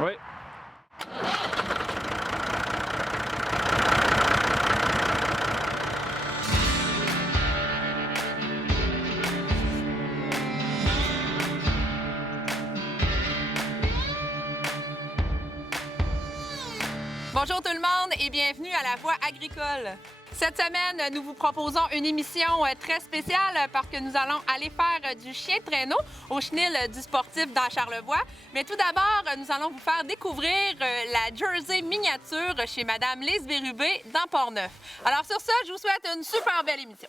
Oui. Bonjour tout le monde et bienvenue à La Voix agricole. Cette semaine, nous vous proposons une émission très spéciale parce que nous allons aller faire du chien de traîneau au chenil du sportif dans Charlevoix. Mais tout d'abord, nous allons vous faire découvrir la Jersey miniature chez Madame Lise Bérubé dans Portneuf. Alors sur ce, je vous souhaite une super belle émission.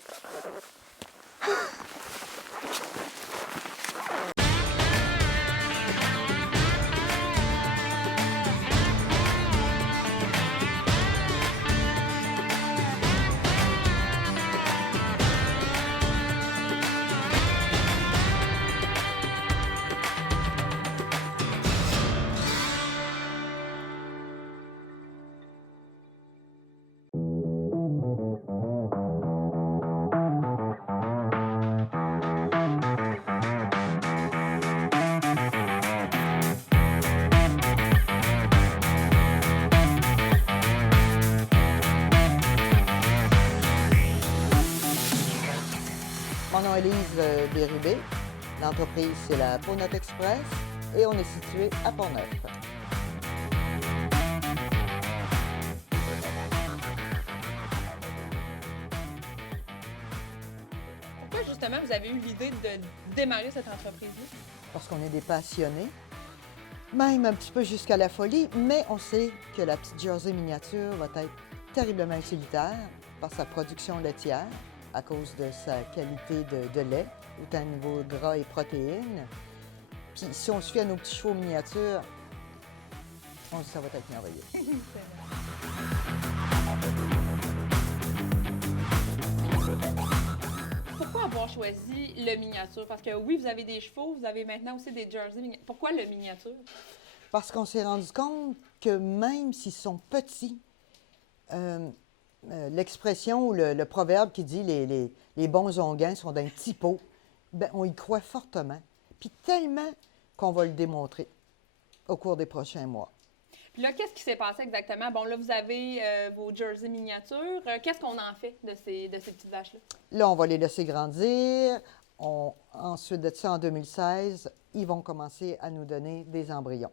Mon nom est Lise Bérubé. L'entreprise, c'est la Peaunut Express et on est situé à Portneuf. Pourquoi justement vous avez eu l'idée de démarrer cette entreprise-là? Parce qu'on est des passionnés, même un petit peu jusqu'à la folie, mais on sait que la petite Jersey miniature va être terriblement utilitaire par sa production laitière, à cause de sa qualité de lait, autant au niveau gras et protéines. Puis si on se fie à nos petits chevaux miniatures, on dit que ça va être merveilleux. Pourquoi avoir choisi le miniature? Parce que oui, vous avez des chevaux, vous avez maintenant aussi des Jersey miniatures. Pourquoi le miniature? Parce qu'on s'est rendu compte que même s'ils sont petits, l'expression ou le proverbe qui dit les bons onguents sont d'un petit pot, ben, on y croit fortement. Puis tellement qu'on va le démontrer au cours des prochains mois. Puis là, qu'est-ce qui s'est passé exactement? Bon, là, vous avez vos Jersey miniatures. Qu'est-ce qu'on en fait de ces petites vaches-là? Là, on va les laisser grandir. Ensuite de ça, en 2016, ils vont commencer à nous donner des embryons.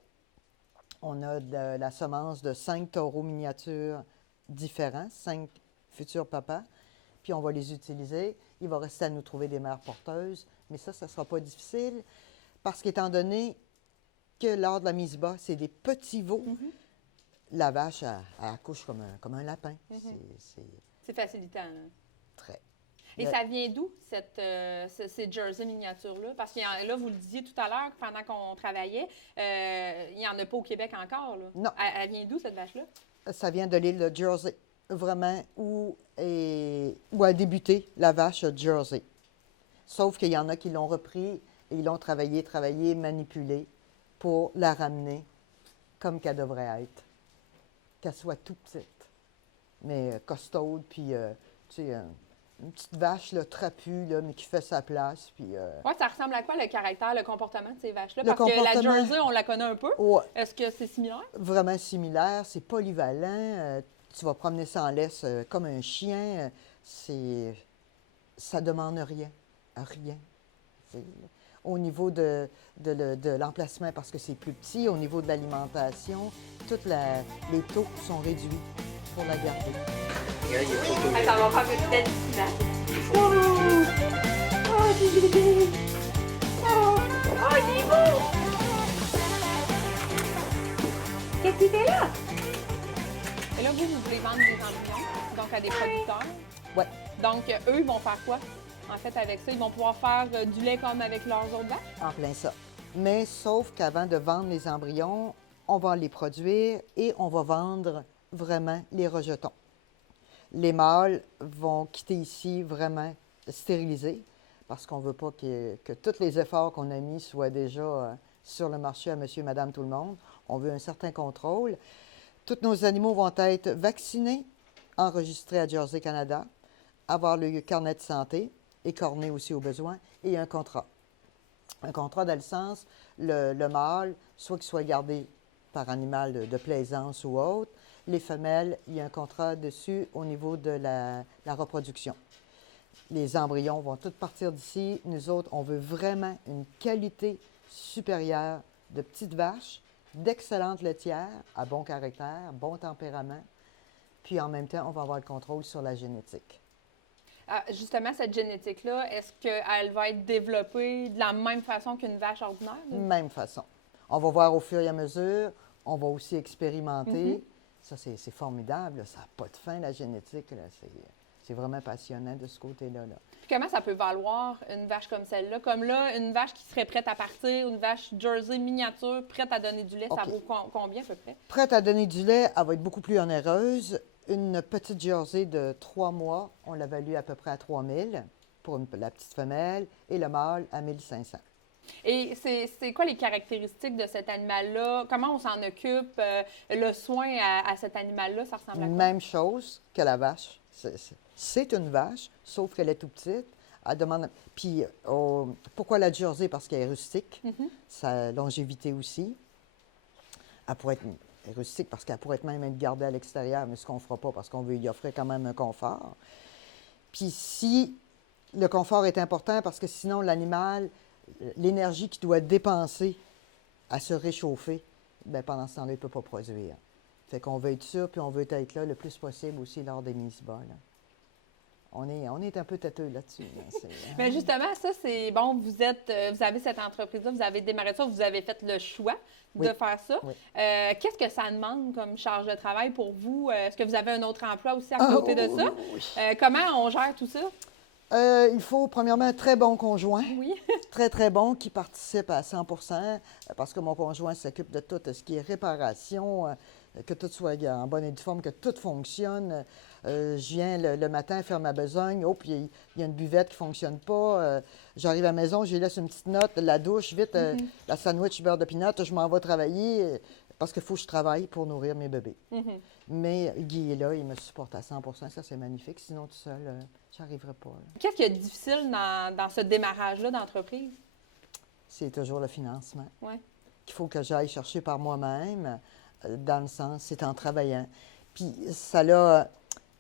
On a de la semence de 5 taureaux miniatures différents, 5 futurs papas, puis on va les utiliser. Il va rester à nous trouver des mères porteuses, mais ça ne sera pas difficile, parce qu'étant donné que lors de la mise bas, c'est des petits veaux, la vache, elle accouche comme un lapin. C'est facilitant, là. Très. Et ça vient d'où, ces Jersey miniatures-là? Parce que là, vous le disiez tout à l'heure, pendant qu'on travaillait, il n'y en a pas au Québec encore, là. Non. Elle vient d'où, cette vache-là? Ça vient de l'île de Jersey, vraiment, où a débuté la vache Jersey. Sauf qu'il y en a qui l'ont repris et ils l'ont travaillé, manipulé pour la ramener comme qu'elle devrait être. Qu'elle soit toute petite, mais costaude, puis, tu sais, une petite vache là, trapue, là, mais qui fait sa place. Puis, Oui, ça ressemble à quoi le caractère, le comportement de ces vaches-là? Le Parce que la comportement- Jersey, on la connaît un peu. ouais, Est-ce que c'est similaire? vraiment similaire, c'est polyvalent. Tu vas promener ça en laisse comme un chien. Ça demande rien. Rien. C'est- Au niveau de l'emplacement, parce que c'est plus petit, au niveau de l'alimentation, les taux sont réduits pour la garder. Ça va faire une petite hallucination. Oh, c'est bébé! Oh, il est beau! Qu'est-ce qu'il fait là? Et là, vous voulez vendre des embryons, donc à des producteurs. Oui, Donc, eux, ils vont faire quoi? En fait, avec ça, ils vont pouvoir faire du lait comme avec leurs autres vaches? en plein ça. Mais sauf qu'avant de vendre les embryons, on va les produire et on va vendre vraiment les rejetons. Les mâles vont quitter ici vraiment stérilisés parce qu'on ne veut pas que tous les efforts qu'on a mis soient déjà sur le marché à monsieur, madame, tout le monde. On veut un certain contrôle. Tous nos animaux vont être vaccinés, enregistrés à Jersey Canada, avoir le carnet de santé, écorné aussi au besoin, et un contrat. Un contrat dans le sens, le mâle, soit qu'il soit gardé par animal de plaisance ou autre. Les femelles, il y a un contrat dessus au niveau de la reproduction. Les embryons vont tous partir d'ici. Nous autres, on veut vraiment une qualité supérieure de petites vaches, d'excellentes laitières, à bon caractère, bon tempérament. Puis en même temps, on va avoir le contrôle sur la génétique. Ah, justement, cette génétique-là, est-ce qu'elle va être développée de la même façon qu'une vache ordinaire? Même façon. On va voir au fur et à mesure. On va aussi expérimenter. Ça, c'est formidable. Là. Ça n'a pas de fin, la génétique. Là. C'est vraiment passionnant de ce côté-là. Là. Puis comment ça peut valoir une vache comme celle-là? Comme là, une vache qui serait prête à partir, une vache Jersey miniature, prête à donner du lait, ça vaut combien à peu près? Prête à donner du lait, elle va être beaucoup plus onéreuse. Une petite Jersey de 3 mois, on l'a value à peu près à 3 000 pour la petite femelle et le mâle à 1 500. Et c'est quoi les caractéristiques de cet animal-là? Comment on s'en occupe? Le soin à cet animal-là, ça ressemble à quoi? Même chose que la vache. C'est une vache, sauf qu'elle est tout petite. Elle demande... Puis, pourquoi la Jersey? Parce qu'elle est rustique. Sa longévité aussi. Elle pourrait être rustique parce qu'elle pourrait être même être gardée à l'extérieur, mais ce qu'on ne fera pas parce qu'on veut y offrir quand même un confort. Puis si le confort est important parce que sinon l'animal, l'énergie qu'il doit dépenser à se réchauffer, bien, pendant ce temps-là, il ne peut pas produire. Fait qu'on veut être sûr, puis on veut être là le plus possible aussi lors des mises bas. Là. On est un peu têteux là-dessus. Là. Mais justement, ça, c'est bon, vous avez cette entreprise-là, vous avez démarré ça, vous avez fait le choix de faire ça. Oui. Qu'est-ce que ça demande comme charge de travail pour vous? Est-ce que vous avez un autre emploi aussi à côté de ça? Oui. Comment on gère tout ça? Il faut premièrement un très bon conjoint. Oui. Très, très bon, qui participe à 100 parce que mon conjoint s'occupe de tout ce qui est réparation, que tout soit en bonne et due forme, que tout fonctionne. Je viens le matin faire ma besogne. Oh, puis il y a une buvette qui ne fonctionne pas. J'arrive à la maison, je lui laisse une petite note, la douche, vite, la sandwich beurre de pinot, je m'en vais travailler parce qu'il faut que je travaille pour nourrir mes bébés. Mais Guy est là, il me supporte à 100 ça c'est magnifique. Sinon, tout seul, je n'arriverai pas. Là. Qu'est-ce qui est difficile dans ce démarrage-là d'entreprise? C'est toujours le financement. Oui. Qu'il faut que j'aille chercher par moi-même, dans le sens, c'est en travaillant. Puis ça là,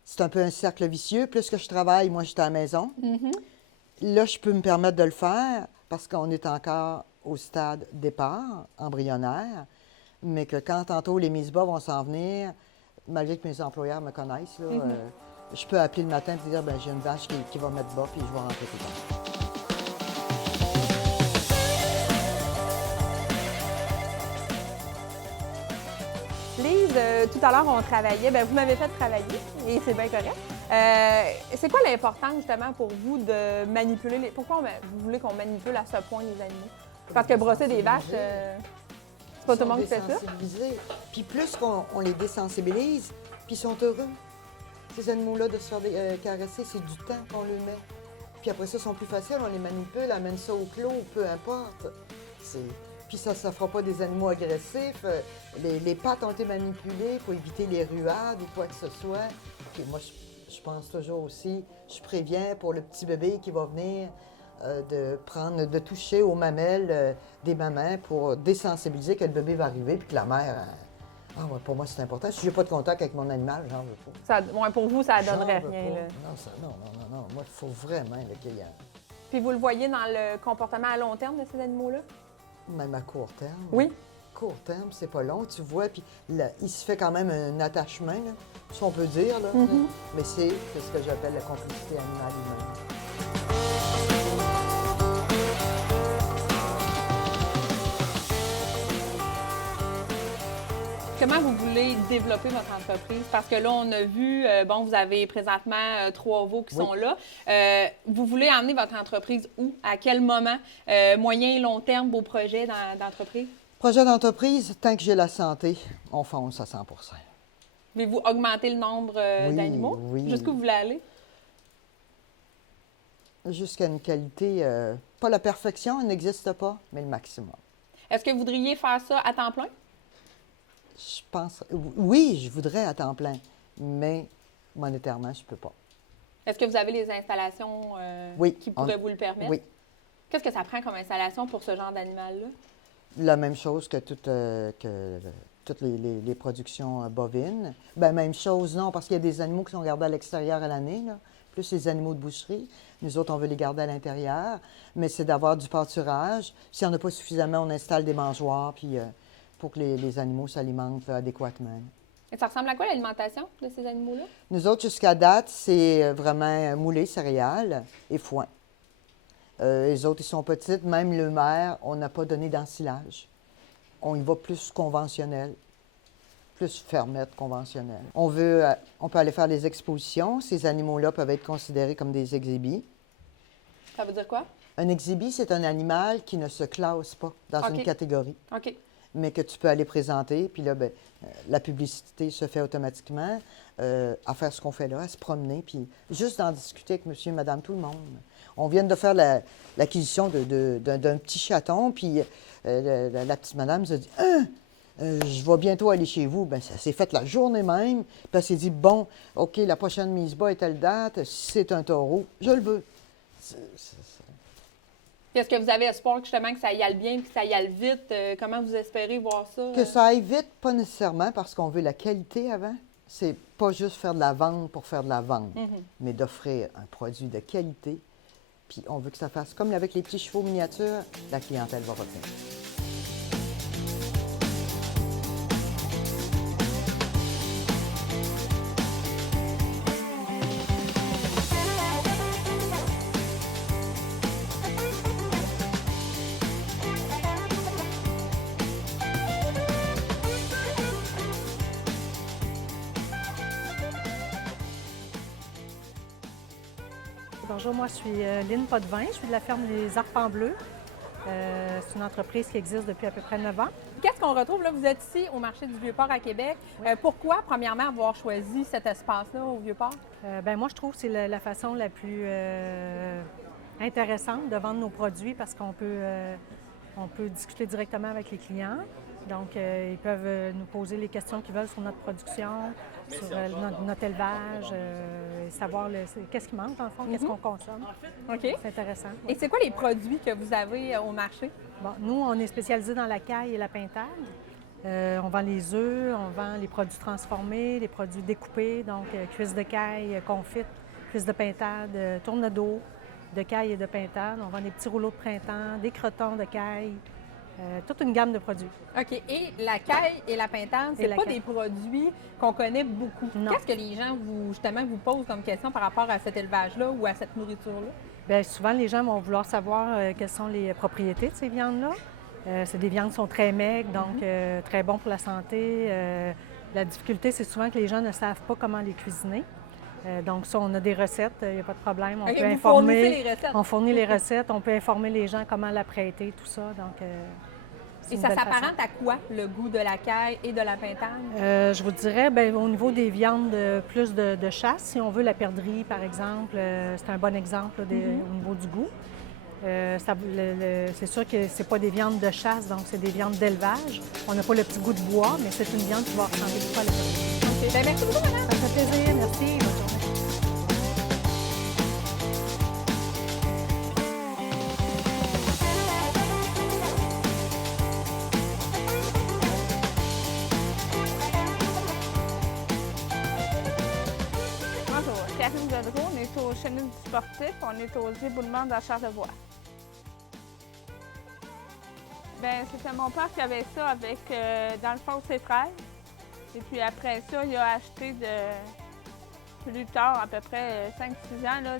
c'est un peu un cercle vicieux. Plus que je travaille, moi, j'étais à la maison. Là, je peux me permettre de le faire parce qu'on est encore au stade départ, embryonnaire, mais que quand tantôt les mises bas vont s'en venir, malgré que mes employeurs me connaissent, là, je peux appeler le matin et dire, bien, j'ai une vache qui va mettre bas, puis je vais rentrer plus tard. Lise, tout à l'heure, on travaillait, bien, vous m'avez fait travailler et c'est bien correct. C'est quoi l'importance, justement, pour vous de manipuler les... Pourquoi vous voulez qu'on manipule à ce point les animaux? Parce que brosser des vaches, c'est pas tout le monde qui fait ça. Puis plus qu'on les désensibilise, puis ils sont heureux. Ces animaux-là, de se faire caresser, c'est du temps qu'on leur met. Puis après ça, ils sont plus faciles, on les manipule, amène ça au clos, peu importe. Puis ça ne fera pas des animaux agressifs. Les pattes ont été manipulées pour éviter les ruades ou quoi que ce soit. Puis moi, je pense toujours aussi, je préviens pour le petit bébé qui va venir de toucher aux mamelles des mamans pour désensibiliser que le bébé va arriver puis que la mère... ouais, pour moi, c'est important. Si je n'ai pas de contact avec mon animal, j'en veux pas. Pour vous, ça ne donnerait rien. Là. Non. Moi, il faut vraiment qu'il y ait... Puis vous le voyez dans le comportement à long terme de ces animaux-là? Même à court terme. Oui. Court terme, c'est pas long, tu vois. Puis il se fait quand même un attachement, là, si on peut dire. Là, mais c'est ce que j'appelle la complicité animale-humaine. Comment vous voulez développer votre entreprise? Parce que là, on a vu, vous avez présentement 3 veaux qui sont là. Vous voulez emmener votre entreprise où? À quel moment? Moyen et long terme, vos projets d'entreprise? Projet d'entreprise, tant que j'ai la santé, on fonce à 100 Voulez-vous augmenter le nombre d'animaux? Oui. Jusqu'où vous voulez aller? Jusqu'à une qualité, pas la perfection, elle n'existe pas, mais le maximum. Est-ce que vous voudriez faire ça à temps plein? Je pense, oui, je voudrais à temps plein, mais monétairement, je ne peux pas. Est-ce que vous avez les installations qui pourraient vous le permettre? Oui. Qu'est-ce que ça prend comme installation pour ce genre d'animal-là? La même chose que tout toutes les productions bovines. Ben, même chose, non, parce qu'il y a des animaux qui sont gardés à l'extérieur à l'année, là, plus les animaux de boucherie. Nous autres, on veut les garder à l'intérieur, mais c'est d'avoir du pâturage. S'il n'y en a pas suffisamment, on installe des mangeoires puis, pour que les animaux s'alimentent là, adéquatement. Et ça ressemble à quoi l'alimentation de ces animaux-là? Nous autres, jusqu'à date, c'est vraiment moulé, céréales et foin. Les autres, ils sont petites. Même le maire, on n'a pas donné d'ensilage. On y va plus conventionnel, plus fermette conventionnelle. On peut aller faire des expositions. Ces animaux-là peuvent être considérés comme des exhibits. Ça veut dire quoi? Un exhibit, c'est un animal qui ne se classe pas dans une catégorie, OK. mais que tu peux aller présenter. Puis là, bien, la publicité se fait automatiquement à faire ce qu'on fait là, à se promener, puis juste d'en discuter avec monsieur, madame, tout le monde. On vient de faire l'acquisition d'un petit chaton, puis la petite madame se dit « je vais bientôt aller chez vous. » Bien, ça s'est fait la journée même. Puis elle s'est dit « Bon, OK, la prochaine mise bas est telle date. Si c'est un taureau, je le veux. » Est-ce que vous avez espoir justement que ça y aille bien, que ça y aille vite? Comment vous espérez voir ça? Que ça aille vite, pas nécessairement parce qu'on veut la qualité avant. C'est pas juste faire de la vente pour faire de la vente, mais d'offrir un produit de qualité. Puis on veut que ça fasse comme avec les petits chevaux miniatures, la clientèle va revenir. Bonjour, moi je suis Lynne Potvin, je suis de la ferme Les Arpents Bleus. C'est une entreprise qui existe depuis à peu près 9 ans. Qu'est-ce qu'on retrouve là? Vous êtes ici au marché du Vieux-Port à Québec. Pourquoi, premièrement, avoir choisi cet espace-là au Vieux-Port? Moi, je trouve que c'est la façon la plus intéressante de vendre nos produits parce qu'on peut discuter directement avec les clients. Donc, ils peuvent nous poser les questions qu'ils veulent sur notre production, sur notre élevage, savoir qu'est-ce qui manque, dans le fond, qu'est-ce qu'on consomme. OK. C'est intéressant. Et c'est quoi les produits que vous avez au marché? Bon, nous, on est spécialisés dans la caille et la pintade. On vend les œufs, on vend les produits transformés, les produits découpés, donc cuisses de caille, confites, cuisses de pintade, tourne-dos de caille et de pintade. On vend des petits rouleaux de printemps, des crotons de caille, toute une gamme de produits. OK. Et la caille et la pintade, c'est pas des produits qu'on connaît beaucoup. Non. Qu'est-ce que les gens vous posent comme question par rapport à cet élevage-là ou à cette nourriture-là? Bien, souvent, les gens vont vouloir savoir quelles sont les propriétés de ces viandes-là. C'est des viandes qui sont très maigres, donc très bon pour la santé. La difficulté, c'est souvent que les gens ne savent pas comment les cuisiner. Donc ça, on a des recettes, il n'y a pas de problème. On peut informer. Les recettes. On fournit les recettes, on peut informer les gens comment l'apprêter, tout ça. Donc, et ça s'apparente à quoi, le goût de la caille et de la pintade? Je vous dirais, bien, au niveau des viandes, plus de chasse, si on veut la perdrix, par exemple, c'est un bon exemple là, au niveau du goût. C'est sûr que c'est pas des viandes de chasse, donc c'est des viandes d'élevage. On n'a pas le petit goût de bois, mais c'est une viande qui va ressembler beaucoup à la perdrix. OK. Bien, merci beaucoup, madame. Ça me fait plaisir. Merci. Bonne journée. Bonjour, Karine Godreau, on est au Chenil du Sportif, on est aux éboulements dans Charlevoix. Bien, c'était mon père qui avait ça avec, dans le fond, ses frères. Et puis après ça, il a acheté plus tard, à peu près 5-6 ans, là,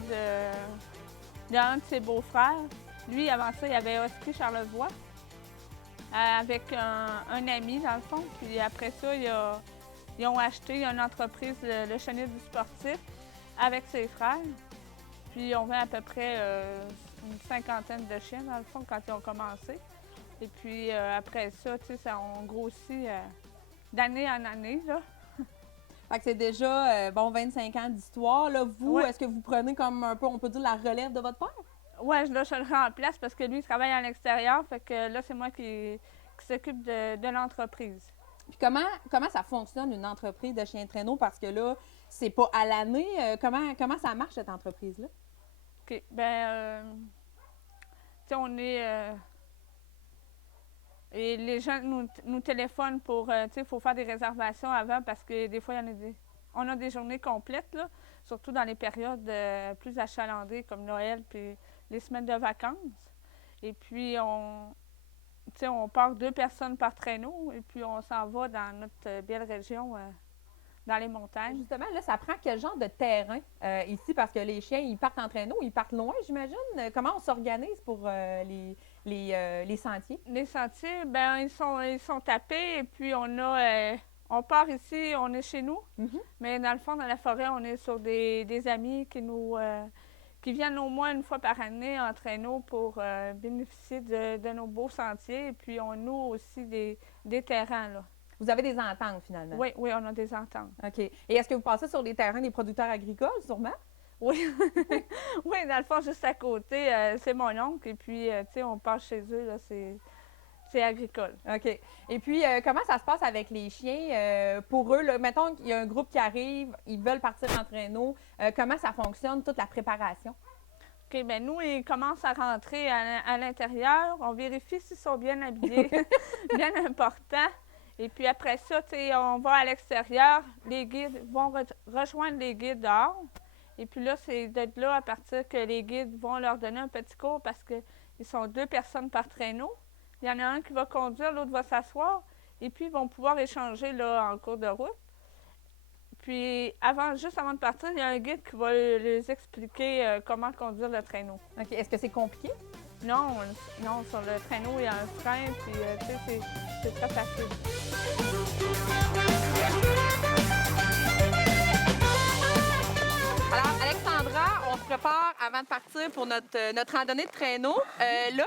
d'un de ses beaux-frères. Lui, avant ça, il avait inscrit Charlevoix avec un ami, dans le fond. Puis après ça, ils ont acheté une entreprise, le Chenil du Sportif, avec ses frères. Puis on vend à peu près une 50aine de chiens, dans le fond, quand ils ont commencé. Et puis après ça, tu sais, on grossit d'année en année, là. Fait que c'est déjà, 25 ans d'histoire. Là, vous, Ouais. est-ce que vous prenez comme un peu, on peut dire, la relève de votre père? Oui, là, je le remplace parce que lui, il travaille à l'extérieur. Fait que là, c'est moi qui s'occupe de l'entreprise. Puis comment ça fonctionne, une entreprise de chiens de traîneau? Parce que là, c'est pas à l'année. Comment ça marche, cette entreprise-là? OK. Bien, tu sais, on est... Et les gens nous téléphonent pour, tu sais, il faut faire des réservations avant parce que des fois, on a des journées complètes, là, surtout dans les périodes plus achalandées comme Noël puis les semaines de vacances. Et puis, tu sais, on part 2 personnes par traîneau et puis on s'en va dans notre belle région, dans les montagnes. Justement, là, ça prend quel genre de terrain ici? Parce que les chiens, ils partent en traîneau, ils partent loin, j'imagine. Comment on s'organise pour les sentiers? Les sentiers, ben ils sont tapés et puis on part ici, on est chez nous, mais dans le fond, dans la forêt, on est sur des amis qui viennent au moins une fois par année en traîneau pour bénéficier de nos beaux sentiers. Et puis, on loue aussi des terrains, là. Vous avez des ententes, finalement? Oui, oui, on a des ententes. OK. Et est-ce que vous passez sur les terrains des producteurs agricoles, sûrement? Oui. Oui, dans le fond, juste à côté, c'est mon oncle. Et puis, tu sais, on passe chez eux, là, c'est agricole. OK. Et puis, comment ça se passe avec les chiens? Pour eux, là, mettons qu'il y a un groupe qui arrive, ils veulent partir en traîneau. Comment ça fonctionne, toute la préparation? OK, bien, nous, ils commencent à rentrer à l'intérieur. On vérifie s'ils sont bien habillés, bien important. Et puis après ça, tu sais, on va à l'extérieur. Les guides vont rejoindre les guides dehors. Et puis là, c'est de là, à partir que les guides vont leur donner un petit cours parce qu'ils sont 2 personnes par traîneau. Il y en a un qui va conduire, l'autre va s'asseoir. Et puis, ils vont pouvoir échanger là, en cours de route. Puis, juste avant de partir, il y a un guide qui va les expliquer comment conduire le traîneau. OK. Est-ce que c'est compliqué? Non, non, sur le traîneau, il y a un frein, puis tu sais, c'est très facile. Alors, Alexandra, on se prépare avant de partir pour notre randonnée de traîneau. Là,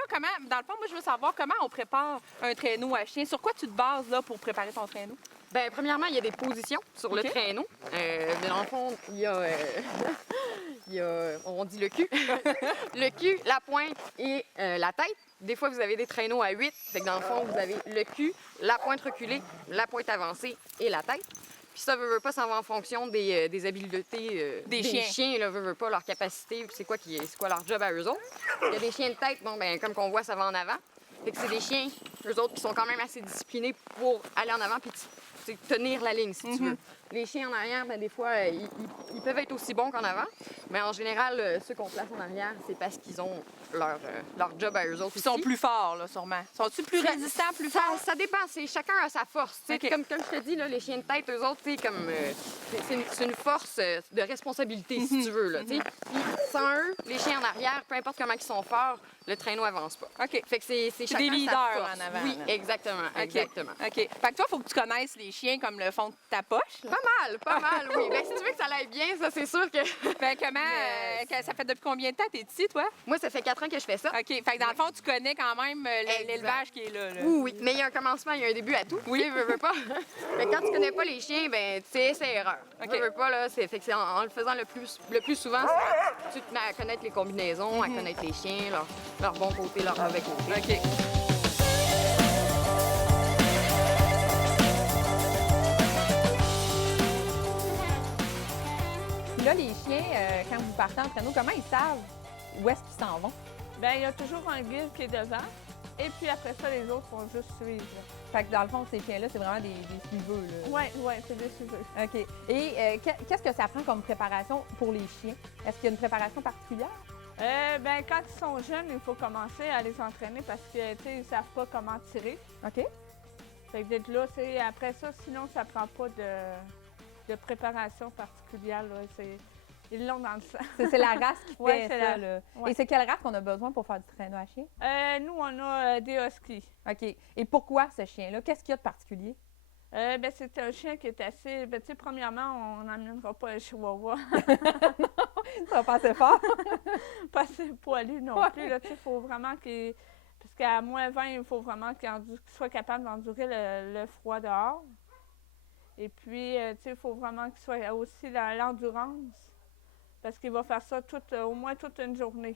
dans le fond, moi, je veux savoir comment on prépare un traîneau à chien. Sur quoi tu te bases là, pour préparer ton traîneau? Bien, premièrement, il y a des positions sur le traîneau. Mais dans le fond, il y a, on dit le cul. Le cul, la pointe et la tête. Des fois, vous avez des traîneaux à 8. Fait que dans le fond, vous avez le cul, la pointe reculée, la pointe avancée et la tête. Puis ça, veut pas, ça va en fonction des habiletés des chiens. Là, veut pas, leur capacité, c'est quoi leur job à eux autres. Il y a des chiens de tête, bon, ben comme qu'on voit, ça va en avant. Fait que c'est des chiens, eux autres, qui sont quand même assez disciplinés pour aller en avant puis tenir la ligne, si tu veux. Les chiens en arrière, ben, des fois, ils peuvent être aussi bons qu'en avant. Mais en général, ceux qu'on place en arrière, c'est parce qu'ils ont leur job à eux autres. Ils sont plus forts, là, sûrement. Sont-ils plus résistants, plus forts? Ça dépend. Chacun a sa force. Okay. Comme je te dis, là, les chiens de tête, eux autres, c'est une force de responsabilité, si tu veux. Là, Puis, sans eux, les chiens en arrière, peu importe comment ils sont forts, le traîneau avance pas. OK. Fait que c'est chacun des leaders sa force. en avant. Oui, là. exactement. OK. Exactement. OK. Fait que toi, il faut que tu connaisses les chiens comme le fond de ta poche. Là. Pas mal, oui. Ben, si tu veux que ça aille bien, ça, c'est sûr que... Fait ça fait depuis combien de temps t'es ici, toi? Moi, ça fait 4 ans que je fais ça. OK. Fait que dans le fond, tu connais quand même l'élevage qui est là. Oui. Mais il y a un commencement, il y a un début à tout. Oui, veux pas. Mais quand tu connais pas les chiens, ben, tu sais, c'est erreur. OK. Veux pas, là, fait que c'est en le faisant le plus souvent, tu te mets à connaître les combinaisons, à connaître les chiens, leur bon côté, leur mauvais côté. OK. Puis là, les chiens, quand vous partez en traîneau, comment ils savent où est-ce qu'ils s'en vont? Bien, il y a toujours un guide qui est devant. Et puis après ça, les autres vont juste suivre. Fait que dans le fond, ces chiens-là, c'est vraiment des suiveux. Oui, c'est des suiveux. OK. Et qu'est-ce que ça prend comme préparation pour les chiens? Est-ce qu'il y a une préparation particulière? Bien, quand ils sont jeunes, il faut commencer à les entraîner parce que, tu sais, ils savent pas comment tirer. OK. Fait que d'être là, c'est après ça, sinon, ça prend pas de préparation particulière, là. Ils l'ont dans le sang. C'est la race qui fait Ouais, ça, là. Ouais. Et c'est quelle race qu'on a besoin pour faire du traîneau à chien? Nous, on a des huskies. OK. Et pourquoi ce chien-là? Qu'est-ce qu'il y a de particulier? Ben, c'est un chien qui est assez... Ben, tu sais, premièrement, on n'emmènera pas un chihuahua. Non, ça va pas assez fort. Pas assez poilu non plus, là. Tu sais, il faut vraiment qu'il... Parce qu'à moins 20, il faut vraiment qu'il soit capable d'endurer le froid dehors. Et puis, tu sais, il faut vraiment qu'il soit aussi l'endurance. Parce qu'il va faire ça au moins toute une journée.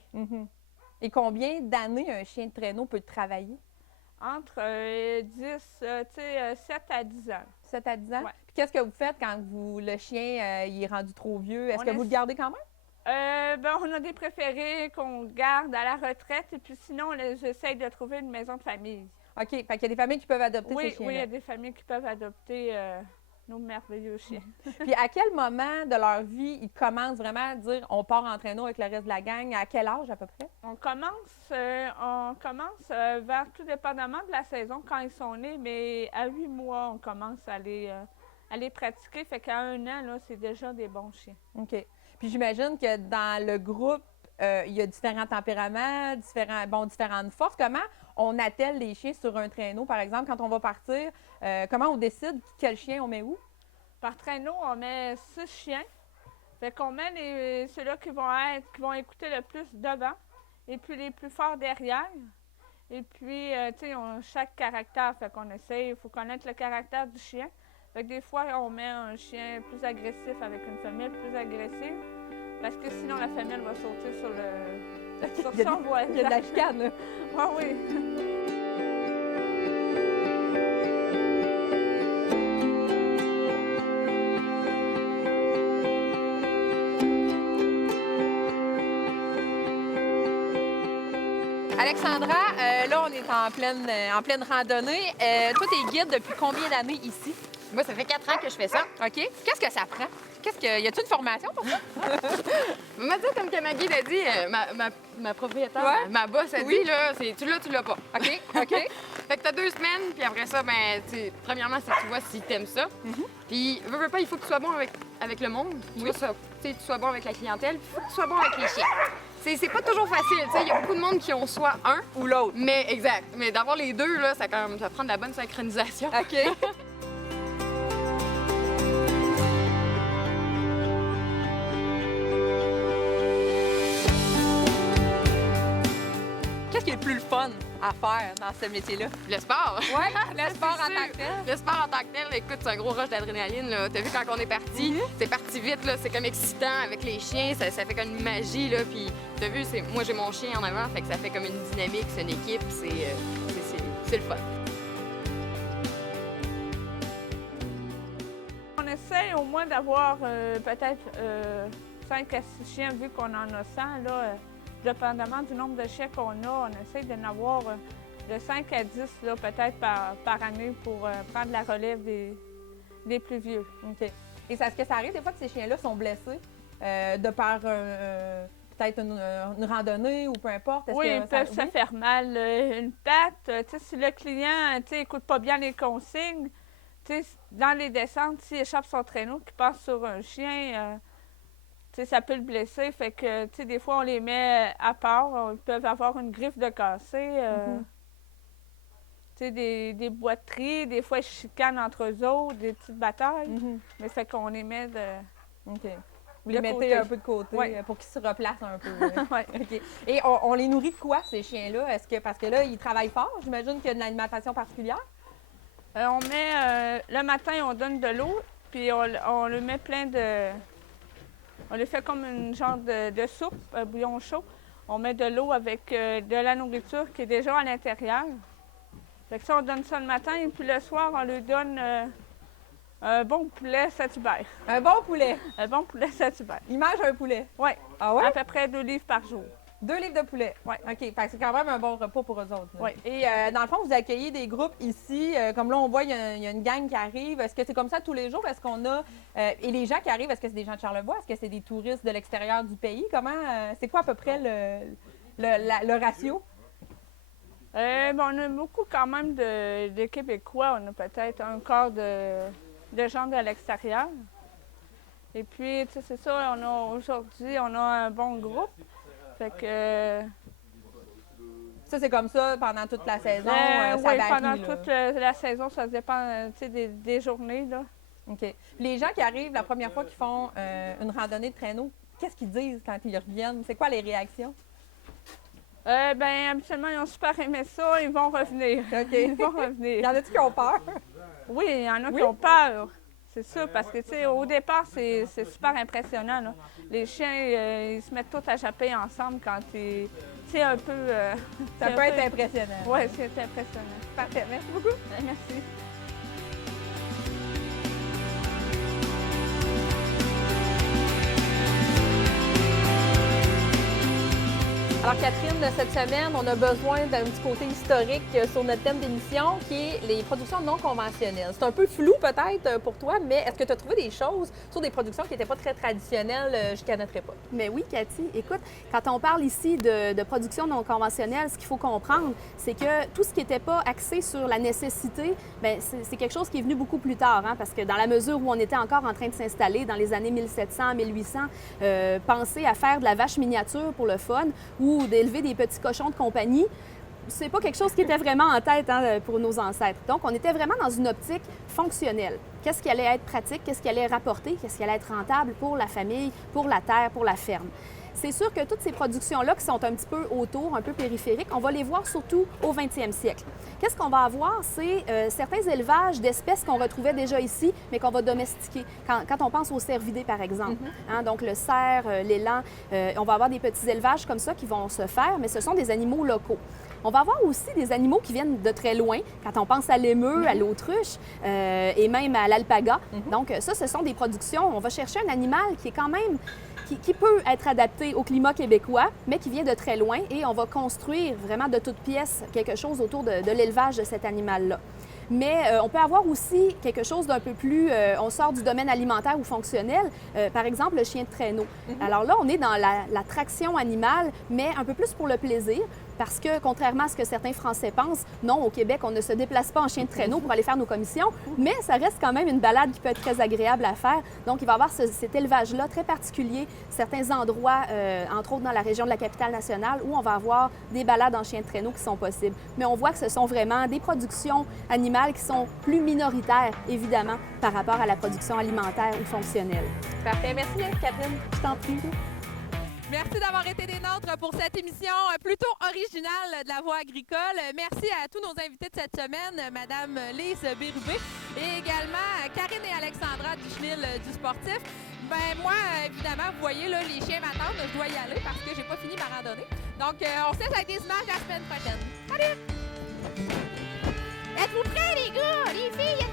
Et combien d'années un chien de traîneau peut travailler? Entre 7 à 10 ans. 7 à 10 ans? Ouais. Puis qu'est-ce que vous faites quand le chien il est rendu trop vieux? Est-ce que vous le gardez quand même? Ben, on a des préférés qu'on garde à la retraite. Et puis sinon, j'essaye de trouver une maison de famille. OK. Fait qu'il y a des familles qui peuvent adopter ces Oui, chiens-là. il y a des familles qui peuvent adopter nos merveilleux chiens. Puis à quel moment de leur vie ils commencent vraiment à dire on part en traîneau avec le reste de la gang? À quel âge à peu près? On commence vers tout dépendamment de la saison quand ils sont nés, mais à 8 mois, on commence à les pratiquer. Fait qu'à 1 an, là, c'est déjà des bons chiens. OK. Puis j'imagine que dans le groupe, il y a différents tempéraments, différentes forces. Comment on attelle les chiens sur un traîneau, par exemple, quand on va partir? Comment on décide quel chien on met où? Par traîneau, on met 6 chiens. Fait qu'on met ceux-là qui vont écouter le plus devant et puis les plus forts derrière. Et puis, tu sais, chaque caractère, fait qu'on essaie, il faut connaître le caractère du chien. Fait que des fois, on met un chien plus agressif avec une femelle plus agressive, parce que sinon, la femelle va sauter sur son voisin. Il y a de la chicane, là. Ah oui. Alexandra, là, on est en pleine randonnée. Toi, t'es guide depuis combien d'années ici? Moi, ça fait 4 ans que je fais ça. OK. Qu'est-ce que ça prend? Y a-t-il une formation pour ça? M'a dit, comme que ma guide a dit, ma propriétaire, Ouais. ma boss a dit, là, c'est tu l'as pas. OK, OK. Fait que t'as 2 semaines, puis après ça, ben, premièrement, c'est que tu vois si t'aimes ça. Puis, veux pas, il faut que tu sois bon avec le monde. Il faut que tu sois bon avec la clientèle, puis il faut que tu sois bon avec les chiens. C'est pas toujours facile, tu sais. Il y a beaucoup de monde qui ont soit un Ou l'autre. mais exact. Mais d'avoir les deux, là, ça prend de la bonne synchronisation. OK. Qu'est-ce qui est le plus le fun à faire dans ce métier-là? Le sport. Oui, le sport en C'est tant sûr. que tel. Le sport en tant que tel, écoute, c'est un gros rush d'adrénaline. Là. T'as vu quand on est parti, c'est parti vite, là. C'est comme excitant avec les chiens, ça fait comme une magie, là. Puis t'as vu, moi j'ai mon chien en avant, fait que ça fait comme une dynamique, c'est une équipe, c'est le fun. On essaie au moins d'avoir peut-être 5 à 6 chiens, vu qu'on en a 100, là. Dépendamment du nombre de chiens qu'on a, on essaie d'en avoir de 5 à 10 là, peut-être par année pour prendre la relève des plus vieux. OK. Et est-ce que ça arrive des fois que ces chiens-là sont blessés de par peut-être une randonnée ou peu importe? Oui, ils peuvent se faire mal. Une patte, tu sais, si le client n'écoute pas bien les consignes, tu sais, dans les descentes, s'il échappe son traîneau, qu'il passe sur un chien, tu sais, ça peut le blesser. Fait que, tu sais, des fois, on les met à part. Ils peuvent avoir une griffe de cassé. Tu sais, des boiteries. Des fois, ils chicanent entre eux autres, des petites batailles. Mais fait qu'on les met de... OK. Vous les de mettez côté. un peu de côté Ouais. pour qu'ils se replacent un peu. Ouais. OK. Et on les nourrit de quoi, ces chiens-là? Parce que là, ils travaillent fort. J'imagine qu'il y a de l'alimentation particulière. On met... le matin, on donne de l'eau, puis on le met plein de... On le fait comme une genre de soupe, un bouillon chaud. On met de l'eau avec de la nourriture qui est déjà à l'intérieur. Fait que ça, on donne ça le matin, et puis le soir, on lui donne un bon poulet Saint-Hubert. Un bon poulet. Un bon poulet Saint-Hubert. Ils mangent un poulet. Oui. Ah ouais? À peu près 2 livres par jour. 2 livres de poulet. Oui. OK. Fait que c'est quand même un bon repas pour eux autres. là. Oui. Et dans le fond, vous accueillez des groupes ici. Comme là, on voit, il y a une gang qui arrive. Est-ce que c'est comme ça tous les jours? Est-ce qu'on a... et les gens qui arrivent, est-ce que c'est des gens de Charlevoix? Est-ce que c'est des touristes de l'extérieur du pays? Comment... c'est quoi à peu près le ratio? On a beaucoup quand même de Québécois. On a peut-être un quart de gens de l'extérieur. Et puis, tu sais, c'est ça, aujourd'hui, on a un bon groupe. Fait que... Ça, c'est comme ça pendant toute la saison? ça oui, varie, pendant là. toute la saison, ça dépend tu sais, des journées. Là. OK. Puis les gens qui arrivent la première fois qu'ils font une randonnée de traîneau, qu'est-ce qu'ils disent quand ils reviennent? C'est quoi les réactions? Habituellement, ils ont super aimé ça, ils vont revenir. OK. Ils vont revenir. Il y en a-tu qui ont peur? Oui, il y en a qui ont peur. C'est ça, parce que, tu sais, au départ, c'est super impressionnant. Là. Les chiens, ils se mettent tous à japper ensemble quand ils... C'est un peu... Ça peut être impressionnant. Oui, c'est impressionnant. Parfait. Merci beaucoup. Merci. Alors Catherine, cette semaine, on a besoin d'un petit côté historique sur notre thème d'émission qui est les productions non conventionnelles. C'est un peu flou peut-être pour toi, mais est-ce que tu as trouvé des choses sur des productions qui n'étaient pas très traditionnelles jusqu'à notre époque? Mais oui, Cathy. Écoute, quand on parle ici de production non conventionnelle, ce qu'il faut comprendre, c'est que tout ce qui n'était pas axé sur la nécessité, bien, c'est quelque chose qui est venu beaucoup plus tard, hein, parce que dans la mesure où on était encore en train de s'installer dans les années 1700, 1800, penser à faire de la vache miniature pour le fun ou d'élever des petits cochons de compagnie, c'est pas quelque chose qui était vraiment en tête hein, pour nos ancêtres. Donc, on était vraiment dans une optique fonctionnelle. Qu'est-ce qui allait être pratique, qu'est-ce qui allait rapporter, qu'est-ce qui allait être rentable pour la famille, pour la terre, pour la ferme. C'est sûr que toutes ces productions-là qui sont un petit peu autour, un peu périphériques, on va les voir surtout au 20e siècle. Qu'est-ce qu'on va avoir? C'est certains élevages d'espèces qu'on retrouvait déjà ici, mais qu'on va domestiquer. Quand on pense aux cervidés, par exemple, hein, donc le cerf, l'élan, on va avoir des petits élevages comme ça qui vont se faire, mais ce sont des animaux locaux. On va avoir aussi des animaux qui viennent de très loin, quand on pense à l'émeu, à l'autruche et même à l'alpaga. Donc ça, ce sont des productions. On va chercher un animal qui est quand même qui peut être adapté au climat québécois, mais qui vient de très loin et on va construire vraiment de toutes pièces quelque chose autour de l'élevage de cet animal-là. Mais on peut avoir aussi quelque chose d'un peu plus... on sort du domaine alimentaire ou fonctionnel, par exemple le chien de traîneau. Alors là, on est dans la traction animale, mais un peu plus pour le plaisir, parce que, contrairement à ce que certains Français pensent, non, au Québec, on ne se déplace pas en chien de traîneau pour aller faire nos commissions, mais ça reste quand même une balade qui peut être très agréable à faire. Donc, il va y avoir cet élevage-là très particulier, certains endroits, entre autres dans la région de la Capitale-Nationale, où on va avoir des balades en chien de traîneau qui sont possibles. Mais on voit que ce sont vraiment des productions animales qui sont plus minoritaires, évidemment, par rapport à la production alimentaire ou fonctionnelle. Parfait. Merci bien, Catherine. Je t'en prie. Merci d'avoir été des nôtres pour cette émission plutôt originale de la Voix agricole. Merci à tous nos invités de cette semaine, Madame Lise Bérubé et également Karine et Alexandra du Chenil du Sportif. Ben moi, évidemment, vous voyez, là, les chiens m'attendent, je dois y aller parce que j'ai pas fini ma randonnée. Donc, on se laisse avec des images la semaine prochaine. Salut! Êtes-vous prêts, les gars? Les filles,